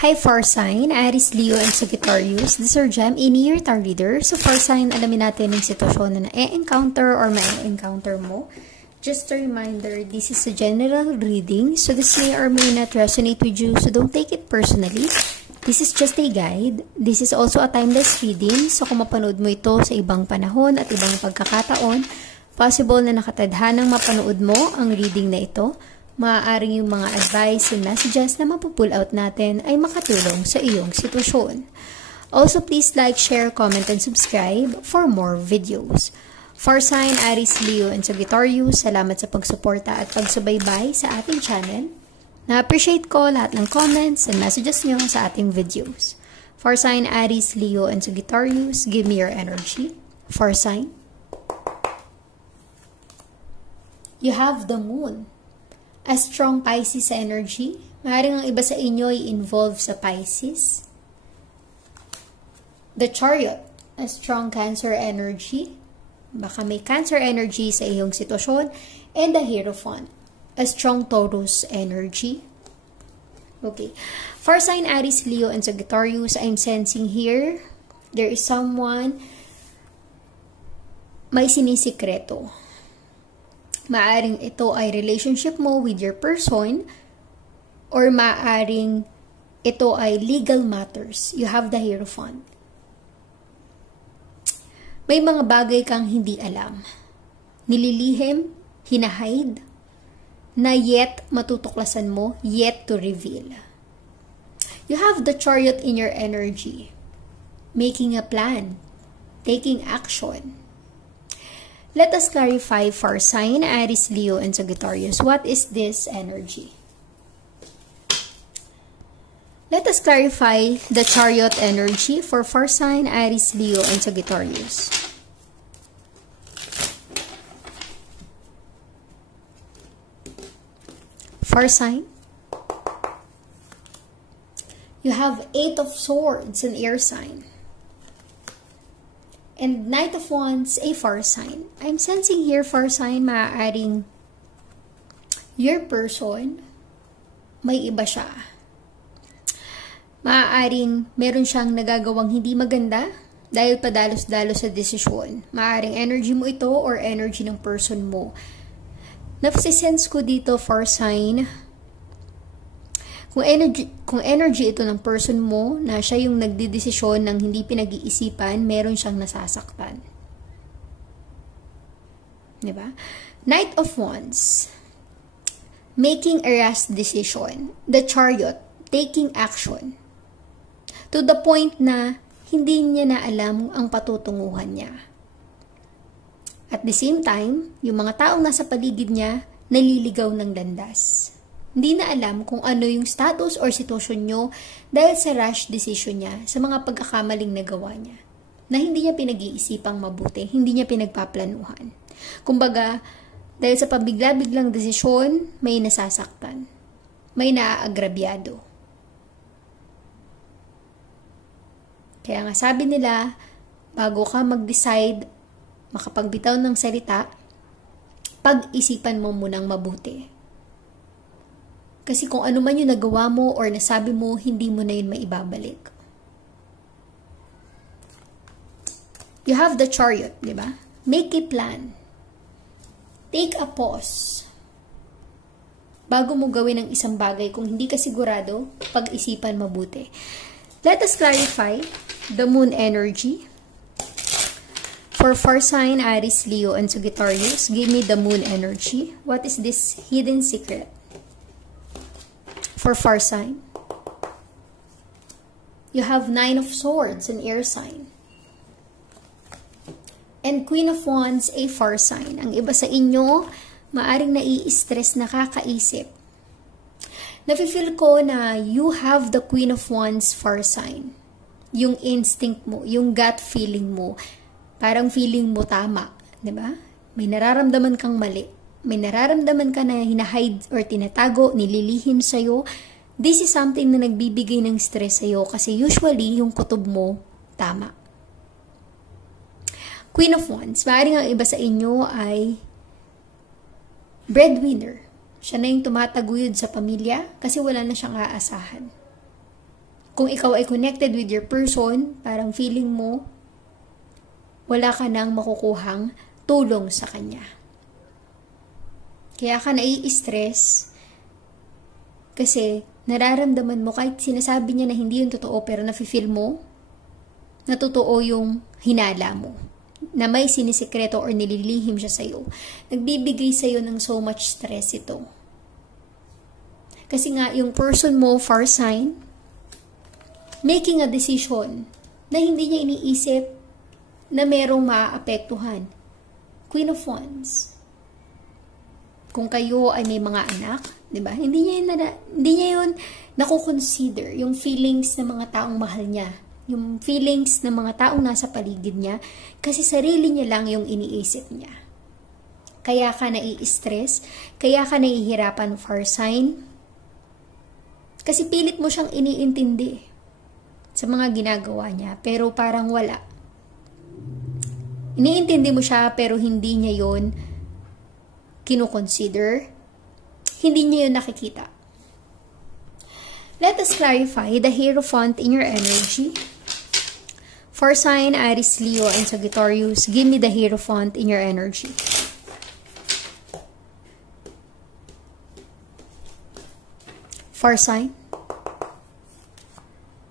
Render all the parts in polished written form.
Hi Far Sign, Aries, Leo, and Sagittarius. This is Gem, in-year tarot reader. So Far Sign, alamin natin yung sitwasyon na na-encounter or may-encounter mo. Just a reminder, this is a general reading. So this may or may not resonate with you, so don't take it personally. This is just a guide. This is also a timeless reading. So kung mapanood mo ito sa ibang panahon at ibang pagkakataon, possible na nakatadhanang mapanood mo ang reading na ito. Maaaring yung mga advice and messages na mapupull out natin ay makatulong sa iyong sitwasyon. Also, please like, share, comment, and subscribe for more videos. Far Sign, Aries, Leo, and Sagittarius, salamat sa pagsuporta at pagsubaybay sa ating channel. Na-appreciate ko lahat ng comments and messages nyo sa ating videos. Far Sign, Aries, Leo, and Sagittarius, give me your energy. Far Sign. You have the Moon. A strong Pisces energy. Maaaring ang iba sa inyo ay involved sa Pisces. The Chariot. A strong Cancer energy. Baka may Cancer energy sa iyong sitwasyon. And the Hierophant. A strong Taurus energy. Okay. Far Sign, Aries, Leo, and Sagittarius, I'm sensing here, there is someone may sinisikreto. Maaring ito ay relationship mo with your person or maaring ito ay legal matters. You have the Hierophant. May mga bagay kang hindi alam. Nililihim, hinahide, na yet matutuklasan mo, yet to reveal. You have the Chariot in your energy. Making a plan, taking action. Let us clarify Far Sign, Aries, Leo, and Sagittarius. What is this energy? Let us clarify the Chariot energy for Far Sign, Aries, Leo, and Sagittarius. Far Sign. You have 8 of Swords, an air sign. And Knight of Wands, a Far Sign. I'm sensing here, Far Sign, maaaring your person, may iba siya. Maaaring meron siyang nagagawang hindi maganda dahil padalos-dalos sa desisyon. Maaaring energy mo ito or energy ng person mo. Nasisense ko dito, Far Sign, kung energy ito ng person mo na siya yung nagdidesisyon ng hindi pinag-iisipan, meron siyang nasasaktan. Diba? Knight of Wands. Making a rash decision. The Chariot. Taking action. To the point na hindi niya na alam ang patutunguhan niya. At the same time, yung mga taong nasa paligid niya, naliligaw ng landas. Hindi na alam kung ano yung status or sitwasyon nyo dahil sa rash decision niya sa mga pagkakamaling nagawa niya na hindi niya pinag-iisipang mabuti, hindi niya pinagpaplanuhan. Kumbaga, dahil sa pabigla-biglang desisyon, may nasasaktan, may naaagrabyado. Kaya nga sabi nila, bago ka mag-decide, makapagbitaw ng salita, pag-isipan mo munang mabuti. Kasi kung ano man yung nagawa mo or nasabi mo, hindi mo na yun maibabalik. You have the Chariot, di ba? Make a plan. Take a pause. Bago mo gawin ang isang bagay, kung hindi ka sigurado, pag-isipan mabuti. Let us clarify the Moon energy. For Far Sign, Aries, Leo, and Sagittarius, give me the Moon energy. What is this hidden secret? For Far Sign, you have 9 of Swords, an air sign. And Queen of Wands, a Far Sign. Ang iba sa inyo, maaring nai-stress, nakakaisip. Nafe-feel ko na you have the Queen of Wands, Far Sign. Yung instinct mo, yung gut feeling mo, parang feeling mo tama, di ba? May nararamdaman kang mali. May nararamdaman ka na hinahide or tinatago, nililihim sa'yo, this is something na nagbibigay ng stress sa'yo kasi usually yung kutob mo, tama. Queen of Wands, maaaring ang iba sa inyo ay breadwinner. Siya na yung tumataguyod sa pamilya kasi wala na siyang aasahan. Kung ikaw ay connected with your person, parang feeling mo, wala ka nang makukuhang tulong sa kanya. Kaya ka nai-stress kasi nararamdaman mo kahit sinasabi niya na hindi yung totoo pero nafe-feel mo na totoo yung hinala mo. Na may sinisikreto or nililihim siya sa'yo. Nagbibigay sa'yo ng so much stress ito. Kasi nga yung person mo, fire sign, making a decision na hindi niya iniisip na merong maaapektuhan. Queen of Wands. Kung kayo ay may mga anak, 'di ba? Hindi niya yun nakukonsider yung feelings ng mga taong mahal niya, yung feelings ng mga taong nasa paligid niya, kasi sarili niya lang yung iniisip niya. Kaya ka nai-stress, kaya ka nahihirapan, fire sign. Kasi pilit mo siyang iniintindi sa mga ginagawa niya, pero parang wala. Iniintindi mo siya, pero hindi niya yun kino-consider. Hindi niya yun nakikita. Let us clarify the Hierophant in your energy. For sign, Aries, Leo, and Sagittarius, give me the Hierophant in your energy. For sign,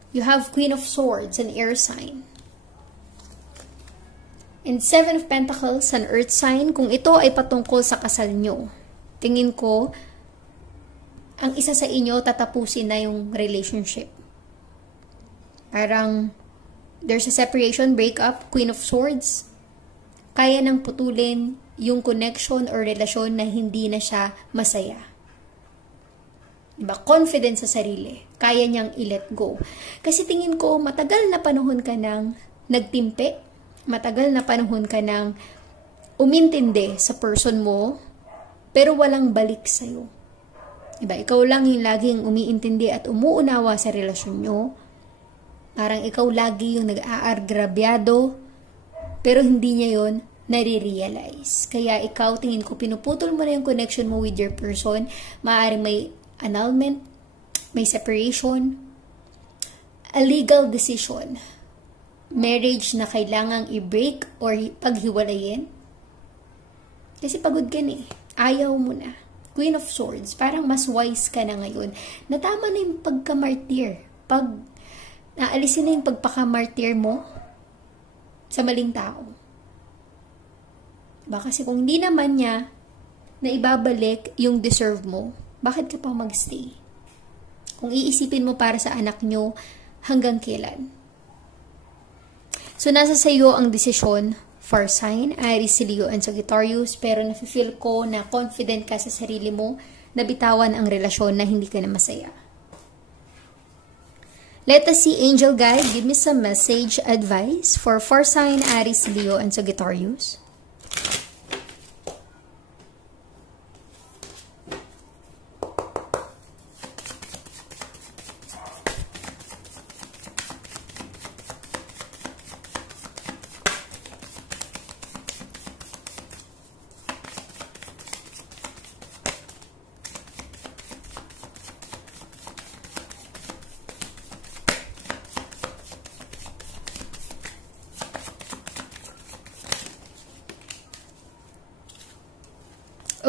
you have Queen of Swords, an air sign. And Seven of Pentacles, an earth sign. Kung ito ay patungkol sa kasal nyo, tingin ko, ang isa sa inyo tatapusin na yung relationship. Parang, there's a separation, breakup, Queen of Swords. Kaya nang putulin yung connection or relasyon na hindi na siya masaya. Diba? Confidence sa sarili. Kaya niyang i-let go. Kasi tingin ko, matagal na panahon ka nang nagtimpe. Matagal na panahon ka nang umintindi sa person mo, pero walang balik sa'yo. Diba? Ikaw lang yung laging umiintindi at umuunawa sa relasyon nyo. Parang ikaw lagi yung nag-aargrabyado, pero hindi niya yun nare-realize. Kaya ikaw, tingin ko, pinuputol mo na yung connection mo with your person. Maaaring may annulment, may separation, a legal decision, marriage na kailangang i-break or paghiwalayin. Kasi pagod ka na eh. Ayaw mo na. Queen of Swords, parang mas wise ka na ngayon. Natama na yung pagka-martyr. Naalisin na yung pagpaka-martyr mo sa maling tao. Diba? Kasi kung hindi naman niya na ibabalik yung deserve mo, bakit ka pa magstay? Kung iisipin mo para sa anak nyo, hanggang kailan? So, nasa sa iyo ang desisyon, for sign, Aries, Leo, and Sagittarius, pero nafe-feel ko na confident ka sa sarili mo na bitawan ang relasyon na hindi ka na masaya. Let us see, Angel Guide, give me some message, advice for sign, Aries, Leo, and Sagittarius.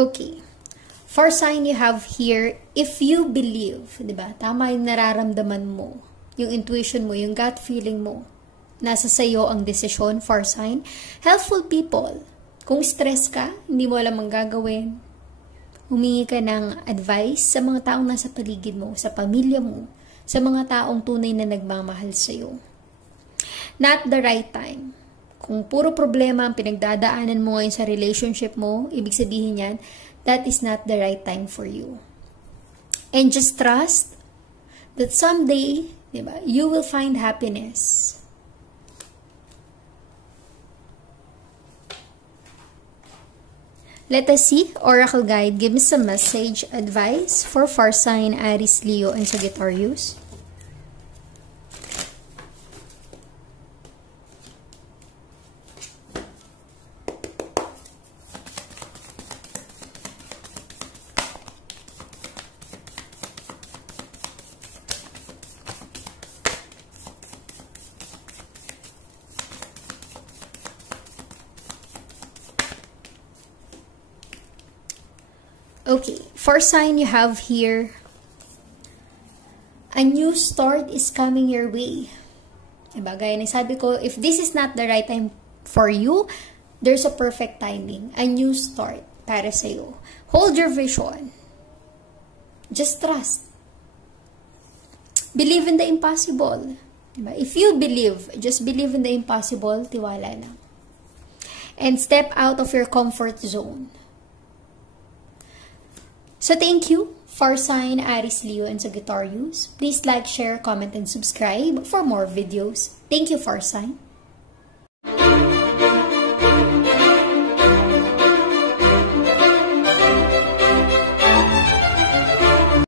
Okay. For sign you have here, if you believe, diba? Tama yung nararamdaman mo, yung intuition mo, yung gut feeling mo. Nasa sayo ang desisyon, for sign. Helpful people. Kung stress ka, hindi mo alam ang gagawin, humingi ka ng advice sa mga taong nasa paligid mo, sa pamilya mo, sa mga taong tunay na nagmamahal sa'yo. Not the right time. Kung puro problema ang pinagdadaanan mo ngayon sa relationship mo, ibig sabihin yan, that is not the right time for you. And just trust that someday, diba, you will find happiness. Let us see, Oracle Guide, give me some message, advice for fire sign, Aries, Leo, and Sagittarius. Okay, first sign you have here, a new start is coming your way. Diba? Gaya na sabi ko, if this is not the right time for you, there's a perfect timing. A new start para sa'yo. Hold your vision. Just trust. Believe in the impossible. Diba? If you believe, just believe in the impossible, tiwala na. And step out of your comfort zone. So thank you, Fire sign Aries, Leo, and Sagittarius. Please like, share, comment, and subscribe for more videos. Thank you, Fire sign.